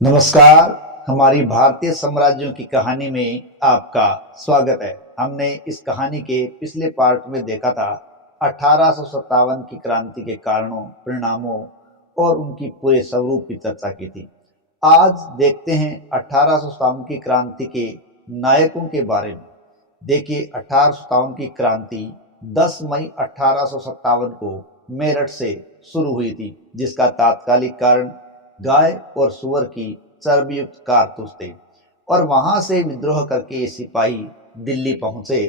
नमस्कार। हमारी भारतीय साम्राज्यों की कहानी में आपका स्वागत है। हमने इस कहानी के पिछले पार्ट में देखा था 1857 की क्रांति के कारणों, परिणामों और उनकी पूरे स्वरूप की चर्चा की थी। आज देखते हैं 1857 की क्रांति के नायकों के बारे में। देखिए, 1857 की क्रांति 10 मई 1857 को मेरठ से शुरू हुई थी, जिसका तात्कालिक कारण गाय और सुअर की चर्बी युक्त कारतूस थे। और वहां से विद्रोह करके ये सिपाही दिल्ली पहुंचे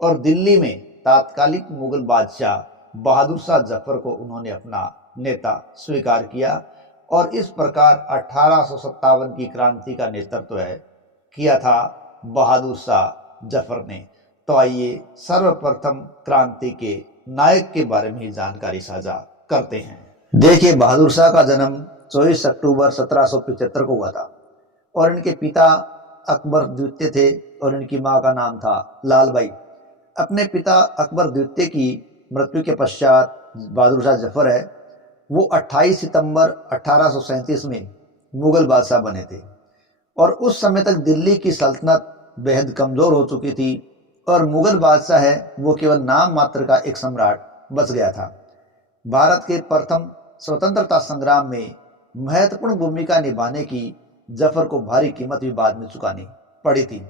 और दिल्ली में तात्कालिक मुगल बादशाह बहादुर शाह जफर को उन्होंने अपना नेता स्वीकार किया। और इस प्रकार 1857 की क्रांति का नेतृत्व किया था बहादुर शाह जफर ने। तो आइए सर्वप्रथम क्रांति के नायक के बारे में ही जानकारी साझा करते हैं। देखिए, बहादुर शाह का जन्म 24 अक्टूबर 1775 को हुआ था और इनके पिता अकबर द्वितीय थे और इनकी मां का नाम था लालबाई। अपने पिता अकबर द्वितीय की मृत्यु के पश्चात बहादुर शाह जफर वो 28 सितंबर 1837 में मुगल बादशाह बने थे। और उस समय तक दिल्ली की सल्तनत बेहद कमजोर हो चुकी थी और मुगल बादशाह वो केवल नाम मात्र का एक सम्राट बच गया था। भारत के प्रथम स्वतंत्रता संग्राम में महत्वपूर्ण भूमिका निभाने की जफर को भारी कीमत भी बाद में चुकानी पड़ी थी।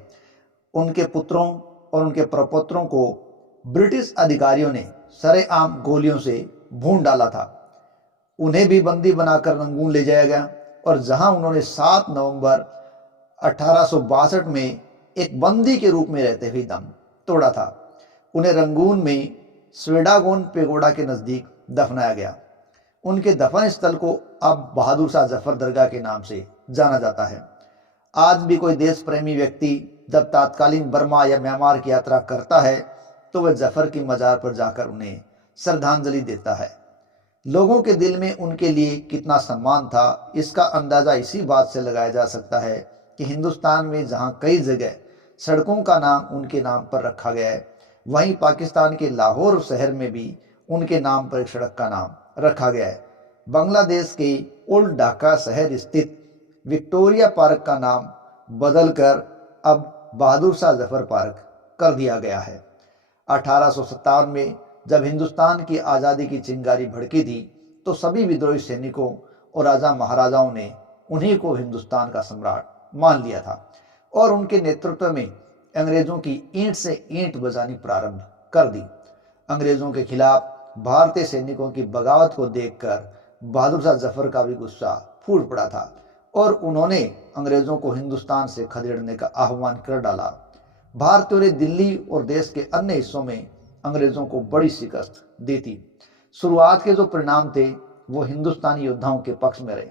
उनके पुत्रों और उनके प्रपुत्रों को ब्रिटिश अधिकारियों ने सरेआम गोलियों से भून डाला था। उन्हें भी बंदी बनाकर रंगून ले जाया गया और जहां उन्होंने 7 नवंबर 1862 में एक बंदी के रूप में रहते हुए दम तोड़ा था। उन्हें रंगून में स्वेडागोन पेगोडा के नजदीक दफनाया गया। उनके दफन स्थल को अब बहादुर शाह जफर दरगाह के नाम से जाना जाता है। आज भी कोई देश प्रेमी व्यक्ति जब तात्कालीन बर्मा या म्यांमार की यात्रा करता है तो वह जफर की मजार पर जाकर उन्हें श्रद्धांजलि देता है। लोगों के दिल में उनके लिए कितना सम्मान था, इसका अंदाजा इसी बात से लगाया जा सकता है कि हिंदुस्तान में जहां कई जगह सड़कों का नाम उनके नाम पर रखा गया है, वहीं पाकिस्तान के लाहौर शहर में भी उनके नाम पर एक सड़क का नाम रखा गया है। बांग्लादेश के ओल्ड ढाका शहर स्थित विक्टोरिया पार्क का नाम बदलकर अब बहादुर शाह जफर पार्क कर दिया गया है। 1857 में जब हिंदुस्तान की आज़ादी की चिंगारी भड़की थी तो सभी विद्रोही सैनिकों और राजा महाराजाओं ने उन्हीं को हिंदुस्तान का सम्राट मान लिया था और उनके नेतृत्व में अंग्रेजों की ईंट से ईंट बजानी प्रारंभ कर दी। अंग्रेजों के खिलाफ भारतीय सैनिकों की बगावत को देखकर बहादुर शाह जफर का भी गुस्सा फूट पड़ा था और उन्होंने अंग्रेजों को हिंदुस्तान से खदेड़ने का आह्वान कर डाला। भारतीयों ने दिल्ली और देश के अन्य हिस्सों में अंग्रेजों को बड़ी शिकस्त दी थी। शुरुआत के जो परिणाम थे वो हिंदुस्तानी योद्धाओं के पक्ष में रहे,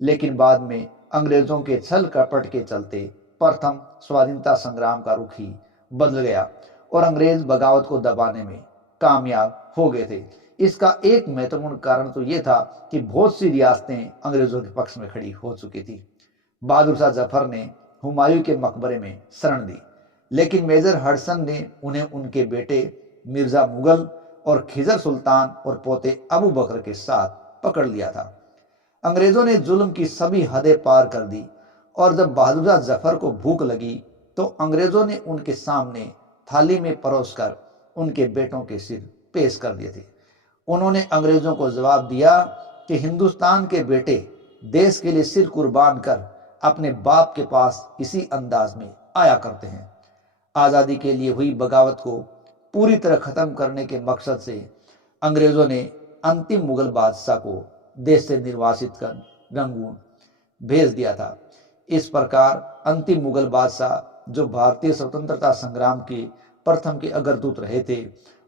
लेकिन बाद में अंग्रेजों के छल कपट के चलते प्रथम स्वाधीनता संग्राम का रुख ही बदल गया और अंग्रेज बगावत को दबाने में कामयाब हो गए थे। इसका एक महत्वपूर्ण कारण तो यह था कि बहुत सी रियासतें अंग्रेजों के पक्ष में खड़ी हो चुकी थी। बहादुर शाह जफर ने हुमायूं के मकबरे में शरण दी, लेकिन मेजर हडसन ने उन्हें उनके बेटे मिर्जा मुगल और खिजर सुल्तान और पोते अबू बकर के साथ पकड़ लिया था। अंग्रेजों ने जुल्म की सभी हदें पार कर दी और जब बहादुर शाह जफर को भूख लगी तो अंग्रेजों ने उनके सामने थाली में परोसकर उनके बेटों के सिर पेश कर दिए थे। उन्होंने अंग्रेजों को जवाब दिया कि हिंदुस्तान के बेटे देश के लिए सिर कुर्बान कर अपने बाप के पास इसी अंदाज में आया करते हैं। आजादी के लिए हुई बगावत को पूरी तरह खत्म करने के मकसद से अंग्रेजों ने अंतिम मुगल बादशाह को देश से निर्वासित कर रंगून भेज दिया था। इस प्रकार अंतिम मुगल बादशाह जो भारतीय स्वतंत्रता संग्राम के प्रथम के अग्रदूत रहे थे,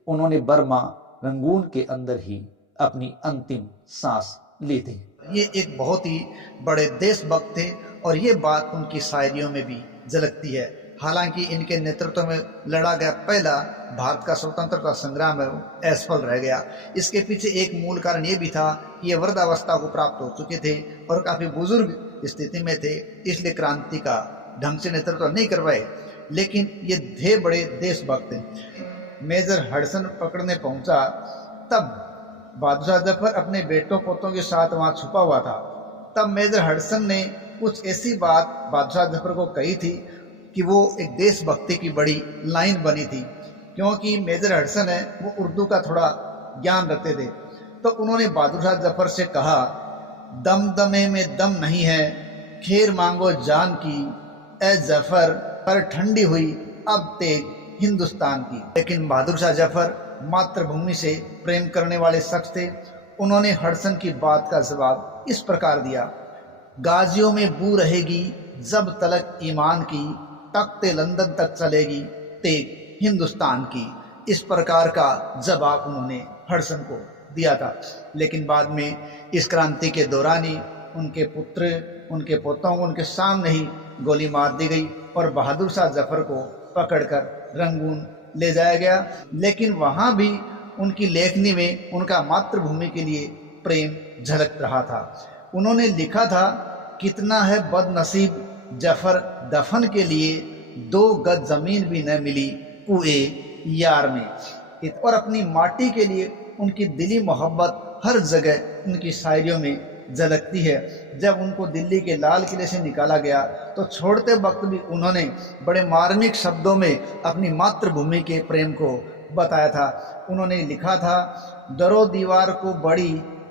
उन्होंने बर्मा रंगून के अंदर ही अपनी अंतिम सांस ली थी। ये एक बहुत ही बड़े देशभक्त थे और ये बात उनकी शायरियों में भी झलकती है। हालांकि इनके नेतृत्व में लड़ा गया पहला भारत का स्वतंत्रता संग्राम है वो असफल रह गया। इसके पीछे एक मूल कारण ये भी था कि ये वृद्धावस्था को प्राप्त हो चुके थे और काफ़ी बुजुर्ग स्थिति में थे, इसलिए क्रांति का ढंग से नेतृत्व नहीं कर पाए। लेकिन ये थे बड़े देशभक्त। मेजर हडसन पकड़ने पहुंचा तब बहादुर शाह जफर अपने बेटों पोतों के साथ वहां छुपा हुआ था। तब मेजर हडसन ने कुछ ऐसी बात बादशाह जफर को कही थी कि वो एक देशभक्ति की बड़ी लाइन बनी थी, क्योंकि मेजर हडसन है वो उर्दू का थोड़ा ज्ञान रखते थे। तो उन्होंने बहादुर शाह जफर से कहा, दमदमे में दम नहीं है, खैर मांगो जान की, ए जफर पर ठंडी हुई अब तेग हिंदुस्तान की। लेकिन बहादुर शाह जफर मातृभूमि से प्रेम करने वाले शख्स थे। उन्होंने हडसन की बात का जवाब इस प्रकार दिया, गाजियों में बू रहेगी जब तलक ईमान की, तख्ते लंदन तक चलेगी तेग हिंदुस्तान की। इस प्रकार का जवाब उन्होंने हडसन को दिया था। लेकिन बाद में इस क्रांति के दौरान ही उनके पुत्र, उनके पोतों को उनके सामने ही गोली मार दी गई और बहादुर शाह जफर को पकड़कर रंगून ले जाया गया। लेकिन वहाँ भी उनकी लेखनी में उनका मातृभूमि के लिए प्रेम झलक रहा था। उन्होंने लिखा था, कितना है बदनसीब जफर दफन के लिए, 2 गज जमीन भी न मिली कुए यार में। और अपनी माटी के लिए उनकी दिली मोहब्बत हर जगह उनकी शायरियों में झलकती है। जब उनको दिल्ली के लाल किले से निकाला गया तो छोड़ते वक्त भी उन्होंने बड़े मार्मिक शब्दों में अपनी मातृभूमि के प्रेम को बताया था। उन्होंने लिखा था, दरो दीवार को बड़ी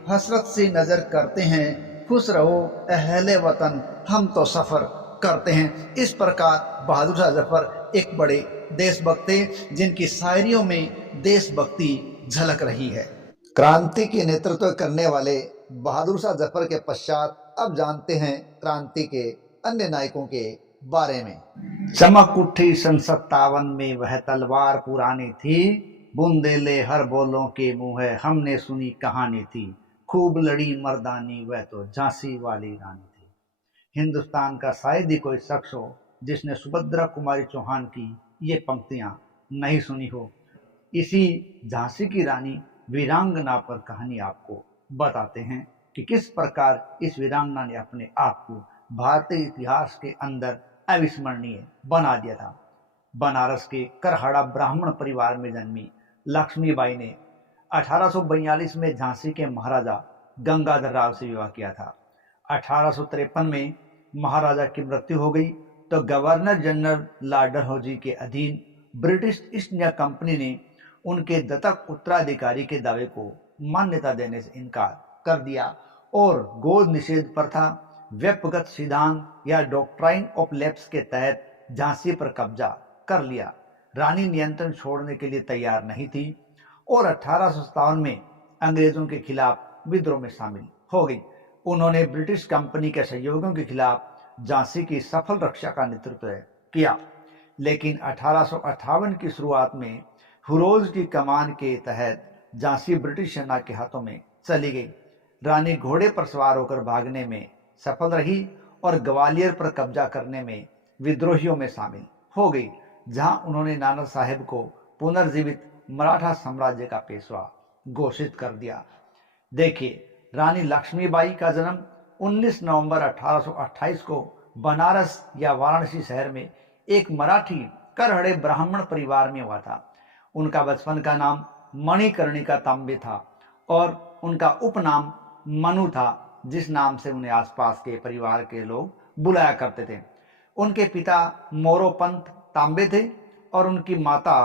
हसरत से नज़र करते हैं, खुश रहो अहले वतन हम तो सफ़र करते हैं। इस प्रकार बहादुर शाह जफर एक बड़े देशभक्त थे जिनकी शायरियों में देशभक्ति झलक रही है। क्रांति की नेतृत्व करने वाले बहादुर शाह जफर के पश्चात अब जानते हैं क्रांति के अन्य नायकों के बारे में। चमक उठी सन 57 में वह तलवार पुरानी थी, बुंदेले हर बोलों के मुँह है हमने सुनी कहानी थी, खूब लड़ी मर्दानी वह तो झांसी वाली रानी थी। हिंदुस्तान का शायद ही कोई शख्स हो जिसने सुभद्रा कुमारी चौहान की ये पंक्तियां नहीं सुनी हो। इसी झांसी की रानी वीरांगना पर कहानी आपको बताते हैं कि किस प्रकार इस वीरांगना ने अपने आप को भारतीय इतिहास के अंदर अविस्मरणीय बना दिया था। बनारस के करहड़ा ब्राह्मण परिवार में जन्मी लक्ष्मीबाई ने 1842 में झांसी के महाराजा गंगाधर राव से विवाह किया था। 1853 में महाराजा की मृत्यु हो गई तो गवर्नर जनरल लॉर्ड डलहौजी के अधीन ब्रिटिश ईस्ट इंडिया कंपनी ने उनके दत्तक उत्तराधिकारी के दावे को मान्यता देने से इनकार कर दिया और गोद निषेध प्रथा, व्यक्तिगत सिद्धांत या डॉक्ट्राइन ऑफ लैप्स के तहत झांसी पर कब्जा कर लिया। रानी नियंत्रण छोड़ने के लिए तैयार नहीं थी और 1857 में अंग्रेजों के खिलाफ विद्रोह में शामिल हो गई। उन्होंने ब्रिटिश कंपनी के सहयोगियों के खिलाफ झांसी की सफल रक्षा का नेतृत्व किया। लेकिन 1858 की शुरुआत में हुरोज की कमान के तहत झांसी ब्रिटिश सेना के हाथों में चली गई। रानी घोड़े पर सवार होकर भागने में सफल रही और ग्वालियर पर कब्जा करने में विद्रोहियों में शामिल हो गई, जहां उन्होंने नाना साहेब को पुनर्जीवित मराठा साम्राज्य का पेशवा घोषित कर दिया। देखिए, रानी लक्ष्मीबाई का जन्म 19 नवंबर 1828 को बनारस या वाराणसी शहर में एक मराठी करहड़े ब्राह्मण परिवार में हुआ था। उनका बचपन का नाम मणिकर्णिका तांबे था और उनका उपनाम मनु था, जिस नाम से उन्हें आसपास के परिवार के लोग बुलाया करते थे। उनके पिता मोरोपंत तांबे थे और उनकी माता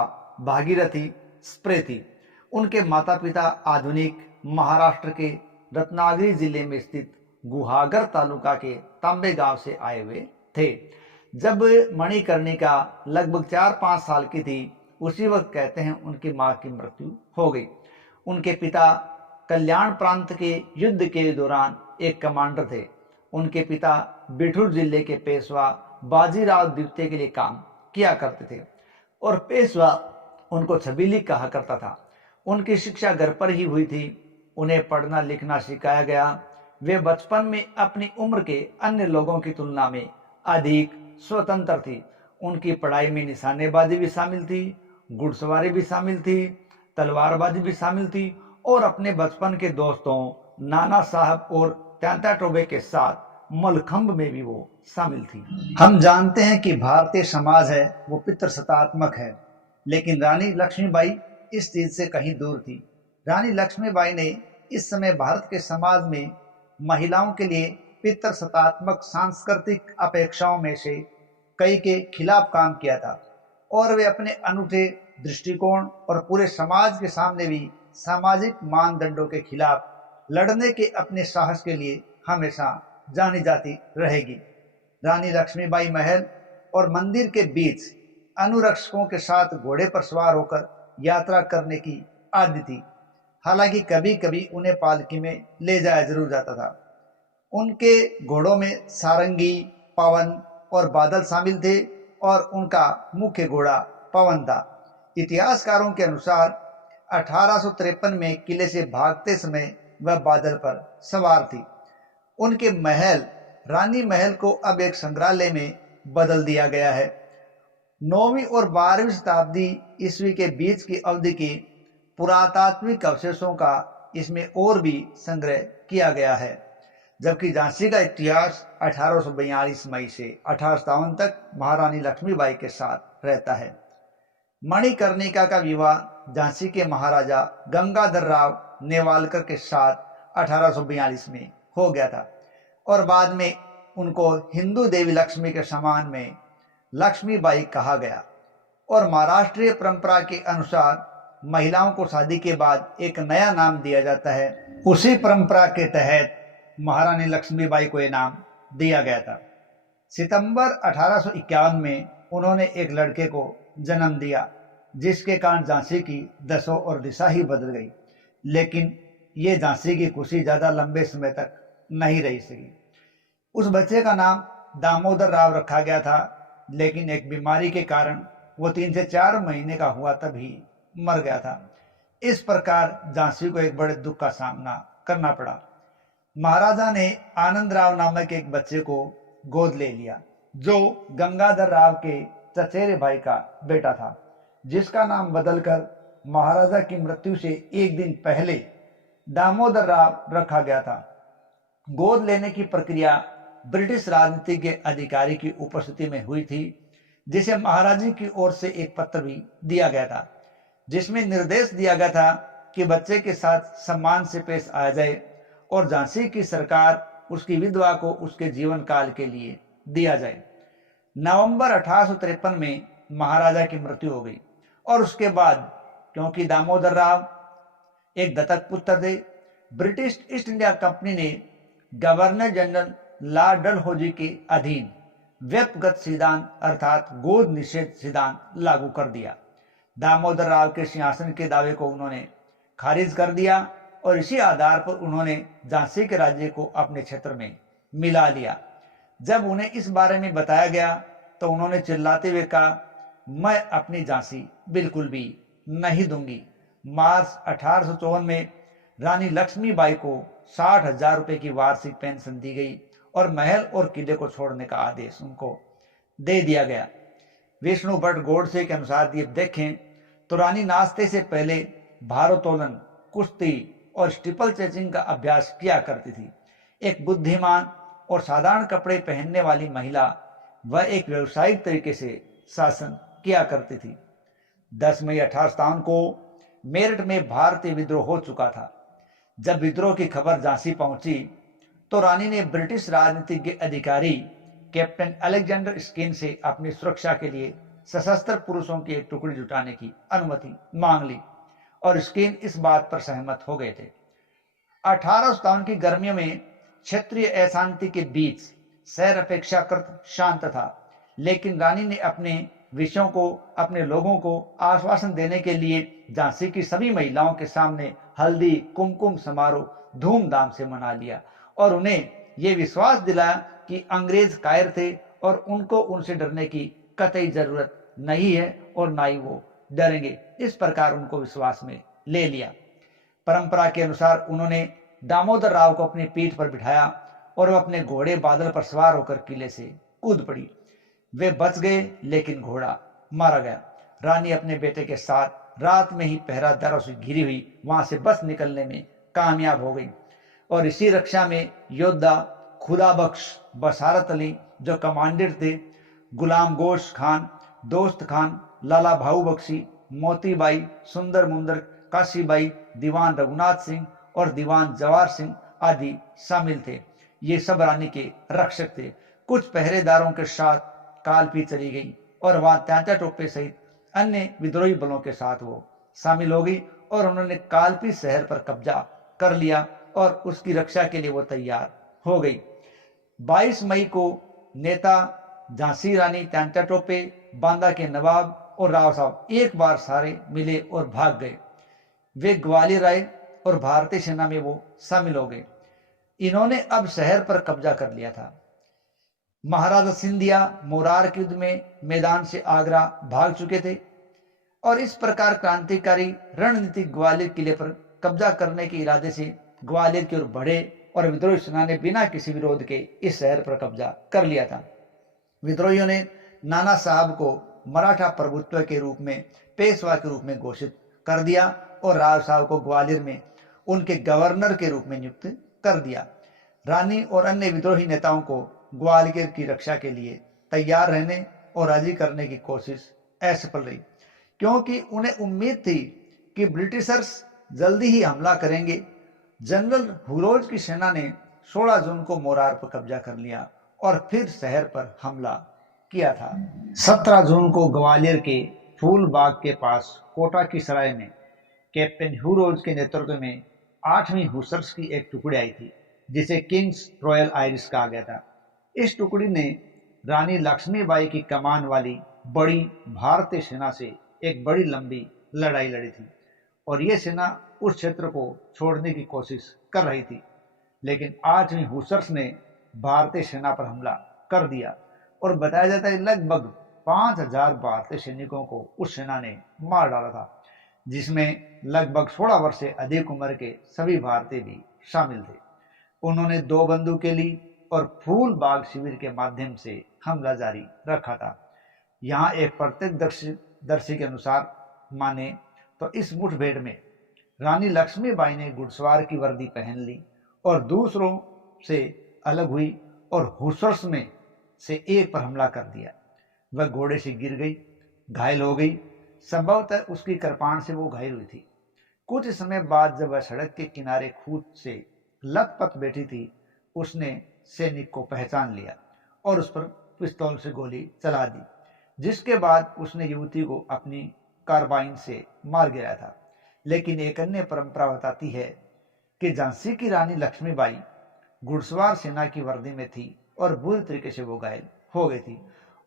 भागीरथी स्प्रे थी। उनके माता पिता आधुनिक महाराष्ट्र के रत्नागिरी जिले में स्थित गुहागर तालुका के तांबे गांव से आए हुए थे। जब मणिकर्णिका लगभग 4-5 साल की थी, उसी वक्त कहते हैं उनकी मां की मृत्यु हो गई। उनके पिता कल्याण प्रांत के युद्ध के दौरान एक कमांडर थे। उनके पिता बिठूर जिले के पेशवा बाजीराव द्वितीय के लिए काम किया करते थे और पेशवा उनको छबीली कहा करता था। उनकी शिक्षा घर पर ही हुई थी। उन्हें पढ़ना लिखना सिखाया गया। वे बचपन में अपनी उम्र के अन्य लोगों की तुलना में अधिक स्वतंत्र थी। उनकी पढ़ाई में निशानेबाजी भी शामिल थी, घुड़सवारी भी शामिल थी, तलवारबाजी भी शामिल थी और अपने बचपन के दोस्तों नाना साहब और त्यांता टोबे के साथ मलखंब में भी वो शामिल थी। हम जानते हैं कि भारतीय समाज है वो पितृसत्तात्मक है, लेकिन रानी लक्ष्मीबाई इस चीज से कहीं दूर थी। रानी लक्ष्मीबाई ने इस समय भारत के समाज में महिलाओं के लिए पितृसत्तात्मक सांस्कृतिक अपेक्षाओं में से कई के खिलाफ काम किया था और वे अपने अनूठे दृष्टिकोण और पूरे समाज के सामने भी सामाजिक मानदंडों के खिलाफ लड़ने के अपने साहस के लिए हमेशा जानी जाती रहेगी। रानी लक्ष्मीबाई महल और मंदिर के बीच अनुरक्षकों के साथ घोड़े पर सवार होकर यात्रा करने की आदत थी। हालांकि कभी कभी उन्हें पालकी में ले जाया जरूर जाता था। उनके घोड़ों में सारंगी, पवन और बादल शामिल थे और उनका मुख्य घोड़ा पवन था। इतिहासकारों के अनुसार 1853 में किले से भागते समय वह बादल पर सवार थी। उनके महल रानी महल को अब एक संग्रहालय में बदल दिया गया है। 9वीं और 12वीं शताब्दी ईस्वी के बीच की अवधि के पुरातात्विक अवशेषों का इसमें और भी संग्रह किया गया है, जबकि झांसी का इतिहास 1842 मई से 1857 तक महारानी लक्ष्मीबाई के साथ रहता है। मणिकर्णिका का विवाह झांसी के महाराजा गंगाधर राव नेवालकर के साथ 1842 में हो गया था और बाद में उनको हिंदू देवी लक्ष्मी के सम्मान में लक्ष्मीबाई कहा गया। और महाराष्ट्रीय परंपरा के अनुसार महिलाओं को शादी के बाद एक नया नाम दिया जाता है। उसी परंपरा के तहत महारानी लक्ष्मीबाई को यह नाम दिया गया था। सितंबर 1851 में उन्होंने एक लड़के को जन्म दिया, जिसके कारण झांसी की दशा और दिशा ही बदल गई। लेकिन ये झांसी की खुशी ज्यादा लंबे समय तक नहीं रह सकी। उस बच्चे का नाम दामोदर राव रखा गया था, लेकिन एक बीमारी के कारण वो 3 से 4 महीने का हुआ तभी मर गया था। इस प्रकार झांसी को एक बड़े दुख का सामना करना पड़ा। महाराजा ने आनंद राव नामक एक बच्चे को गोद ले लिया, जो गंगाधर राव के चचेरे भाई का बेटा था, जिसका नाम बदलकर महाराजा की मृत्यु से एक दिन पहले दामोदर राव रखा गया था। गोद लेने की प्रक्रिया ब्रिटिश राजनीतिक अधिकारी की उपस्थिति में हुई थी, जिसे महाराजी की ओर से एक पत्र भी दिया गया था, जिसमें निर्देश दिया गया था कि बच्चे के साथ सम्मान से पेश आया जाए और झांसी की सरकार उसकी विधवा को उसके जीवन काल के लिए दिया जाए। नवंबर 1853 में महाराजा की मृत्यु हो गई और उसके बाद, क्योंकि दामोदर राव एक दत्तक पुत्र थे, ब्रिटिश ईस्ट इंडिया कंपनी ने गवर्नर जनरल लॉर्ड डलहौजी के अधीन व्यक्तिगत सिद्धांत अर्थात गोद निषेध सिद्धांत लागू कर दिया। दामोदर राव के सिंहासन के दावे को उन्होंने खारिज कर दिया और इसी आधार पर उन्होंने झांसी के राज्य को अपने क्षेत्र में मिला लिया। जब उन्हें इस बारे में बताया गया तो उन्होंने चिल्लाते हुए कहा, मैं अपनी झांसी बिल्कुल भी नहीं दूंगी। मार्च 1854 में रानी लक्ष्मीबाई को 60,000 रुपए की वार्षिक पेंशन दी गई और महल और किले को छोड़ने का आदेश उनको दे दिया गया। विष्णु भट्ट गोडसे के अनुसार ये देखें तो रानी नाश्ते से पहले भारोत्तोलन, कुश्ती और स्टीपल चेजिंग का अभ्यास किया करती थी। एक बुद्धिमान और साधारण कपड़े पहनने वाली महिला, वह एक व्यवसायिक तरीके से शासन किया करती थी। 10 मई 1857 को मेरठ में भारतीय विद्रोह हो चुका था। जब विद्रोह की खबर झांसी पहुंची तो रानी ने ब्रिटिश राजनीतिज्ञ अधिकारी कैप्टन अलेक्जेंडर स्किन से अपनी सुरक्षा के लिए सशस्त्र पुरुषों की एक टुकड़ी जुटाने की अनुमति मांग ली और स्किन इस बात पर सहमत हो गए थे। 1857 की गर्मियों में क्षेत्रीय अशांति के बीच शहर अपेक्षाकृत शांत था, लेकिन रानी ने अपने विषयों को, अपने लोगों को आश्वासन देने के लिए झांसी की सभी महिलाओं के सामने हल्दी कुमकुम समारोह धूमधाम से मना लिया और उन्हें यह विश्वास दिलाया कि अंग्रेज कायर थे और उनको उनसे डरने की कतई जरूरत नहीं है और ना ही वो डरेंगे। इस प्रकार उनको विश्वास में ले लिया। परंपरा के अनुसार उन्होंने दामोदर राव को अपनी पीठ पर बिठाया और वह अपने घोड़े बादल पर सवार होकर किले से कूद पड़ी। वे बच गए, लेकिन घोड़ा मारा गया। रानी अपने बेटे के साथ रात में ही पहरादारों से घिरी हुई वहां से बच निकलने में कामयाब हो गई और इसी रक्षा में योद्धा खुदा बख्श बसारत अली, जो कमांडर थे, गुलाम गोश खान, दोस्त खान, लाला भाऊ बख्शी, मोतीबाई, सुंदर मुंदर, काशीबाई, दीवान रघुनाथ सिंह और दीवान जवाहर सिंह आदि शामिल थे। ये सब रानी के रक्षक थे। कुछ पहरेदारों के साथ कालपी चली गई और वहां त्यांता टोपे सहित अन्य विद्रोही बलों के साथ वो शामिल हो गई और उन्होंने कालपी शहर पर कब्जा कर लिया और उसकी रक्षा के लिए वो तैयार हो गई। 22 मई को नेता झांसी रानी त्यांता टोपे, बांदा के नवाब और राव साहब एक बार सारे मिले और भाग गए। वे ग्वालियर आए और भारतीय सेना में वो शामिल हो गए। इन्होंने अब शहर पर कब्जा कर लिया था। महाराजा सिंधिया मोरार के युद्ध में मैदान से आगरा भाग चुके थे और इस प्रकार क्रांतिकारी रणनीति ग्वालियर किले पर कब्जा करने के इरादे से ग्वालियर की ओर बढ़े और विद्रोही सेना ने बिना किसी विरोध के इस शहर पर कब्जा कर लिया था। विद्रोहियों ने नाना साहब को मराठा प्रभुत्व के रूप में पेशवा के रूप में घोषित कर दिया और राव साहब को ग्वालियर में उनके गवर्नर के रूप में नियुक्त कर दिया। रानी और अन्य विद्रोही नेताओं को ग्वालियर की रक्षा के लिए तैयार रहने और राजी करने की कोशिश असफल रही, क्योंकि उन्हें उम्मीद थी कि ब्रिटिशर्स जल्दी ही हमला करेंगे। जनरल हुरोज की सेना ने 16 जून को मोरार पर कब्जा कर लिया और फिर शहर पर हमला किया था। 17 जून को ग्वालियर के फूलबाग के पास कोटा की सराय में कैप्टन हुरोज के नेतृत्व में 8वीं हुसर्स की एक टुकड़ी आई थी, जिसे किंग्स रॉयल आयरिश कहा गया था। इस टुकड़ी ने रानी लक्ष्मीबाई की कमान वाली बड़ी भारतीय सेना से एक बड़ी लंबी लड़ाई लड़ी थी और यह सेना उस क्षेत्र को छोड़ने की कोशिश कर रही थी, लेकिन 8वीं हुसर्स ने भारतीय सेना पर हमला कर दिया और बताया जाता है लगभग 5000 भारतीय सैनिकों को उस सेना ने मार डाला था, जिसमें लगभग 16 वर्ष से अधिक उम्र के सभी भारतीय भी शामिल थे। उन्होंने 2 बंदूकें ली और फूलबाग शिविर के माध्यम से हमला जारी रखा था। यहाँ एक प्रत्यक्षदर्शी के अनुसार माने तो इस मुठभेड़ में रानी लक्ष्मीबाई ने घुड़सवार की वर्दी पहन ली और दूसरों से अलग हुई और हुसर्स में से एक पर हमला कर दिया। वह घोड़े से गिर गई, घायल हो गई। संभवतः उसकी कृपाण से वो घायल हुई थी। कुछ समय बाद जब वह सड़क के किनारे खूद से लथपथ बैठी थी, उसने सैनिक को पहचान लिया और उस पर पिस्तौल से गोली चला दी, जिसके बाद उसने युवती को अपनी कार्बाइन से मार गिराया था। लेकिन एक अन्य परंपरा बताती है कि झांसी की रानी लक्ष्मीबाई घुड़सवार सेना की वर्दी में थी और बुरी तरीके से वो घायल हो गई थी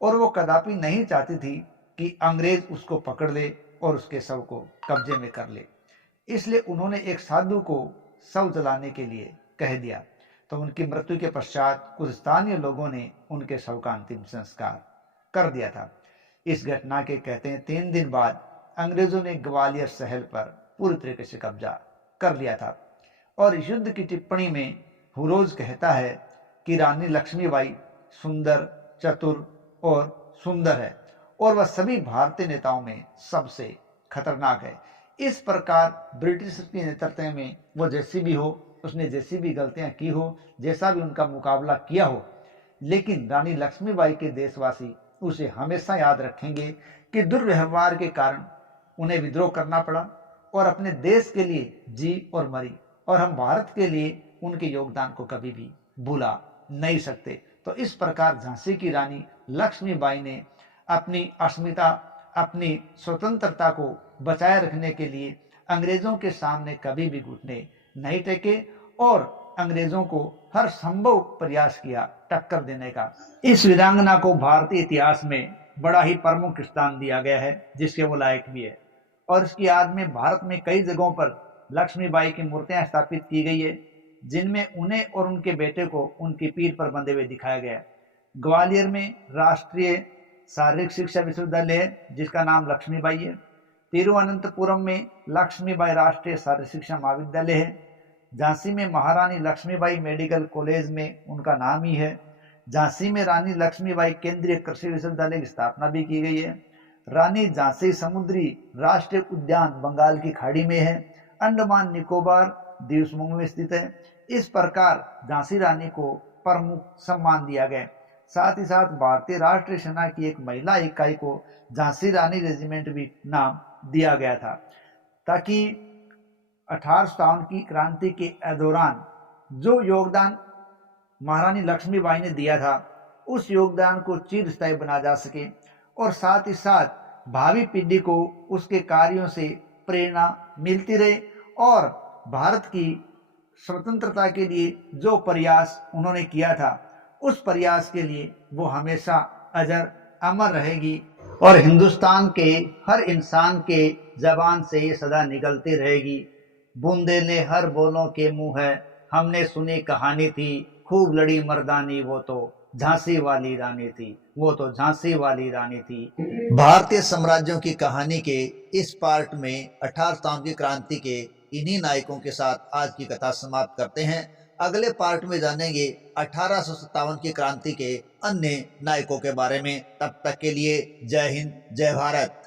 और वो कदापि नहीं चाहती थी कि अंग्रेज उसको पकड़ ले और उसके शव को कब्जे में कर ले। इसलिए उन्होंने एक साधु को शव जलाने के लिए कह दिया, तो उनकी मृत्यु के पश्चात कुछ स्थानीय लोगों ने उनके शव का अंतिम संस्कार कर दिया था। इस घटना के कहते हैं 3 दिन बाद अंग्रेजों ने ग्वालियर शहर पर पूरी तरीके से कब्जा कर लिया था और इस युद्ध की टिप्पणी में हुरोज कहता है कि रानी लक्ष्मीबाई सुंदर, चतुर और सुंदर है और वह सभी भारतीय नेताओं में सबसे खतरनाक है। इस प्रकार ब्रिटिश के नेतृत्व में वो जैसी भी हो, उसने जैसी भी गलतियां की हो, जैसा भी उनका मुकाबला किया हो, लेकिन रानी लक्ष्मीबाई के देशवासी उसे हमेशा याद रखेंगे कि दुर्व्यवहार के कारण उन्हें विद्रोह करना पड़ा और अपने देश के लिए जी और मरी और हम भारत के लिए उनके योगदान को कभी भी भुला नहीं सकते। तो इस प्रकार झांसी की रानी लक्ष्मीबाई ने अपनी अस्मिता, अपनी स्वतंत्रता को बचाए रखने के लिए अंग्रेजों के सामने कभी भी घुटने नहीं टेके और अंग्रेजों को हर संभव प्रयास किया टक्कर देने का। इस वीरांगना को भारतीय इतिहास में बड़ा ही प्रमुख स्थान दिया गया है, जिसके वो लायक भी है और इसकी याद में भारत में कई जगहों पर लक्ष्मीबाई की मूर्तियां स्थापित की गई है, जिनमें उन्हें और उनके बेटे को उनकी पीठ पर बंधे हुए दिखाया गया है। ग्वालियर में राष्ट्रीय शारीरिक शिक्षा विश्वविद्यालय है, जिसका नाम लक्ष्मीबाई है। तिरुवनंतपुरम में लक्ष्मीबाई राष्ट्रीय शारीरिक शिक्षा महाविद्यालय है। झांसी में महारानी लक्ष्मीबाई मेडिकल कॉलेज में उनका नाम ही है। झांसी में रानी लक्ष्मीबाई केंद्रीय कृषि विश्वविद्यालय की स्थापना भी की गई है। रानी झांसी समुद्री राष्ट्रीय उद्यान बंगाल की खाड़ी में है, अंडमान निकोबार द्वीप समूह में स्थित है। इस प्रकार झांसी रानी को प्रमुख सम्मान दिया गया। साथ ही साथ भारतीय राष्ट्रीय सेना की एक महिला इकाई को झांसी रानी रेजिमेंट भी नाम दिया गया था, ताकि 1857 की क्रांति के दौरान जो योगदान महारानी लक्ष्मीबाई ने दिया था, उस योगदान को चिरस्थायी बना जा सके और साथ ही साथ भावी पीढ़ी को उसके कार्यों से प्रेरणा मिलती रहे और भारत की स्वतंत्रता के लिए जो प्रयास उन्होंने किया था उस प्रयास के लिए वो हमेशा अजर अमर रहेगी और हिंदुस्तान के हर इंसान के जबान से ये सदा निकलती रहेगी। बूंदेले हर बोलों के मुंह है, हमने सुनी कहानी थी, खूब लड़ी मर्दानी, वो तो झांसी वाली रानी थी, वो तो झांसी वाली रानी थी। भारतीय साम्राज्यों की कहानी के इस पार्ट में 18 सतावन की क्रांति के इन्हीं नायकों के साथ आज की कथा समाप्त करते हैं। अगले पार्ट में जानेंगे 1857 की क्रांति के अन्य नायकों के बारे में। तब तक के लिए जय हिंद, जय भारत।